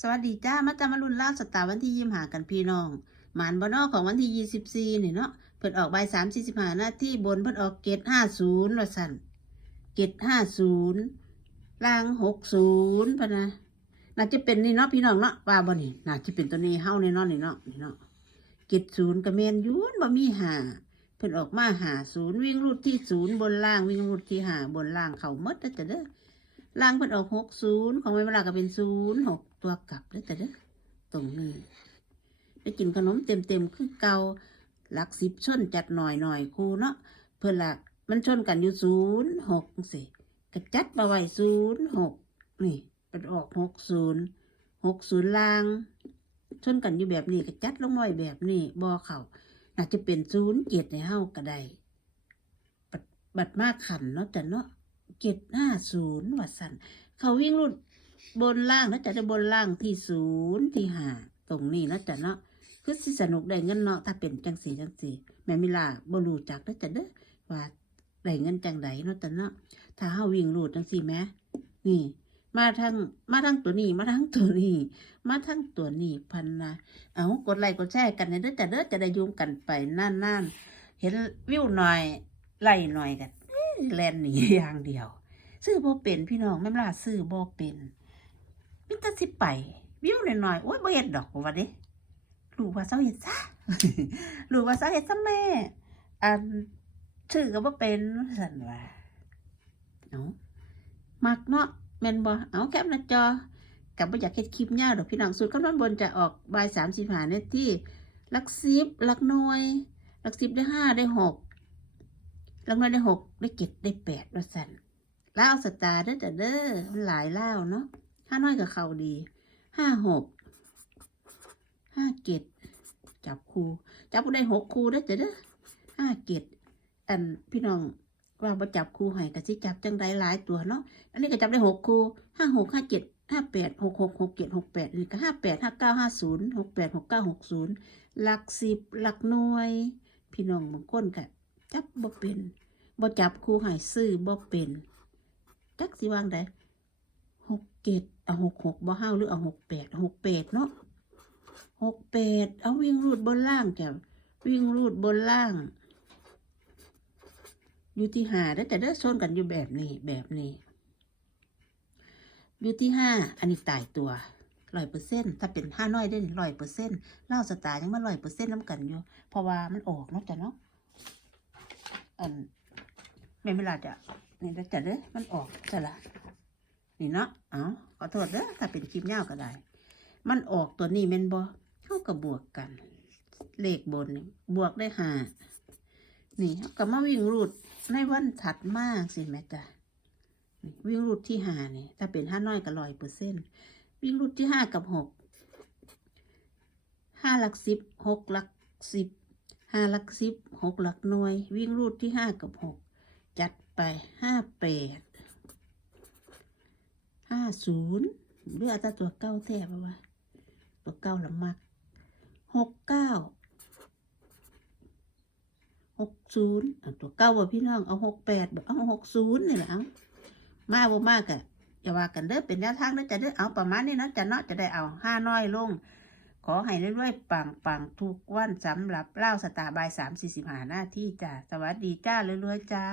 สวัสดีจ้ามาจามารุ่นล่าสตาร์วันที่ยี่หากันพี่น้องหมานบอนอของวันที่ยี่สิบสี่เนี่ยเนาะเพิ่นออกใบสามสี่สิบห้าหน้าที่บนเพิ่นออกเกตห้าศูนย์ว่าสั่นเกตห้าศูนย์ล่างหกศูนย์พะนะน่าจะเป็นนี่เนาะพี่น้องเนาะว่าบ่นี่น่าจะเป็นตัวนี้เฮาในเนาะนี่เนาะนี่เนาะเกตศูนย์กับเมนอยูนบ่มีหาเพิ่นออกมาหาศูนย์วิ่งรูดที่ศูนย์บนล่างวิ่งรูดที่หาบนล่างเขาหมดแล้วจะเด้อ ล่างเพิ่นออกหกศูนย์ของเวลาก็เป็นศูนย์หกตัวกลับแล้วแต่เด้อตรงนี้ ไปกินขนมเต็มเต็มคือเกาหลักสิบชนจัดหน่อยหน่อยครูเนาะเพื่อนละมันชนกันอยู่ศูนย์หกสิกระจัดมาไว้ศูนย์หกนี่เป็นออกหกศูนย์หกศูนย์ล่าง ชนกันอยู่แบบนี้กระจัดลงมาไวแบบนี้บอเขาน่าจะเป็นศูนย์เกียรติในเฮ้าก็ได้บัดบัดมากขันเนาะแต่เนาะ เจ็ดห้าศูนย์วัดสันเขาวิ่งรุ่นบนล่างแล้วจะได้บนล่างที่ศูนย์ที่หาตรงนี้แล้วจะเนาะคือสิสนุกได้เงินเนาะถ้าเป็นจังสีจังสีแม่มิลาบรูจักแล้วจะเด้อว่าได้เงินจังไดเนาะแต่เนาะถ้าเฮาวิ่งรูดจังสีแหมนี่ มาทางมาทางตัวนี้ มาทางตัวนี้ มาทางตัวนี้พันนะเอากดไลค์กดแชร์กันเด้อจะเด้อจะได้ยุ่งกันไปนั่นๆเห็นวิวหน่อยไล่หน่อยกัน แลนหนีอย่างเดียว ซื้อบ่เป็นพี่น้องแม่นล่ะซื้อบ่เป็นมิตรสิไปวิวหน่อยๆโอ้ยบ่เฮ็ดดอกว่าเด้ลูกว่าเซาเฮ็ดซะลูกว่าเซาเฮ็ดซะแม่อันซื้อก็บ่เป็นสันว่าเนาะมักเนาะแม่นบ่เอาแคปหน้าจอกับบ่อยากเฮ็ดคลิปยาวดอกพี่น้องสูตรคำนบนจะออกบ่าย35นาทีหลัก10หลักน่วยลัก10ได้ห้าได้หก รางวัลได้หกได้เจ็ดได้แปดว่าสันล่าสตาร์เด้อแต่เด้อมันหลายล่าวเนาะห้าน้อยกับเขาดีห้าหกห้าเจ็ดจับคูจับได้หกคูได้อแต่เด้อห้าเจ็ดอันพี่น้องว่าบ่จับคูให้กะสิจับจังไดหลายตัวเนาะอันนี้ก็จับได้หกคูห้าหกห้าเจ็ดห้าแปดหกหกหกเจ็ดหกแปดนี่ก็ห้าแปดห้าเก้าห้าศูนย์หกแปดหกเก้าหกศูนย์หลักสิบหลักหน่วย พี่น้องบางคนก็ จับบ่เป็นบ่จับครูหายซื้อบ่เป็นจักสิวางได้หกเจ็ดเอาหกหกบ่ห้าหรือเอาหกแปดหกแปดเนาะหกแปดเอาวิ่งรูดบนล่างแกวิ่งรูดบนล่าง อยู่ที่ห้าได้แต่ได้โซนกันอยู่แบบนี้แบบนี้ อยู่ที่ห้าอันนี้ตายตัวร้อยเปอร์เซ็นต์ถ้าเป็นห้าน้อยได้ร้อยเปอร์เซ็นต์เล่าสตาร์ยังมาร้อยเปอร์เซ็นต์น้ำกันอยู่เพราะว่ามันออกนาะจ้ะเนาะ อันไม่เวลาจะนี่จะจะเด้อมันออกจะละนี่เนาะเอาขอโทษเด้อถ้าเป็นคลิปยาวก็ได้ มันออกตัวนี้แม่นบ่เท่ากับบวกกัน เลขบนนี่บวกได้ห้านี่เท่ากับมาวิ่งรูดในวันถัดมากสิแม่จ้ะวิ่งรูดที่ห้านี่ถ้าเป็นห้าน้อยก็ร้อยเปอร์เซ็นต์วิ่งรูดที่ห้ากับหกห้าหลักสิบหกหลักสิบ ห้าหลักสิบหกหลักหน่วย วิ่งรูดที่ห้ากับหกจัดไปห้าแปดห้าศูนย์เลือกแต่ตัวเก้าแท้ปะวะตัวเก้าละมักหกเก้าหกศูนย์ตัวเก้าว่ะพี่น้องเอาหกแปดบอกเอาหกศูนย์นี่แหละเอามาบ่มากอะอย่าว่ากันเด้อเป็นแนวทางเด้อจะเด้เอาประมาณนี้นะจะเนาะจะได้เอาห้าน้อยลง ขอให้เรื่อยๆปังปังๆ ทุกวันสำหรับเล่าสตาร์บายสามสี่สิบหาหน้าที่จ้า สวัสดีจ้าเรื่อยๆ จ้า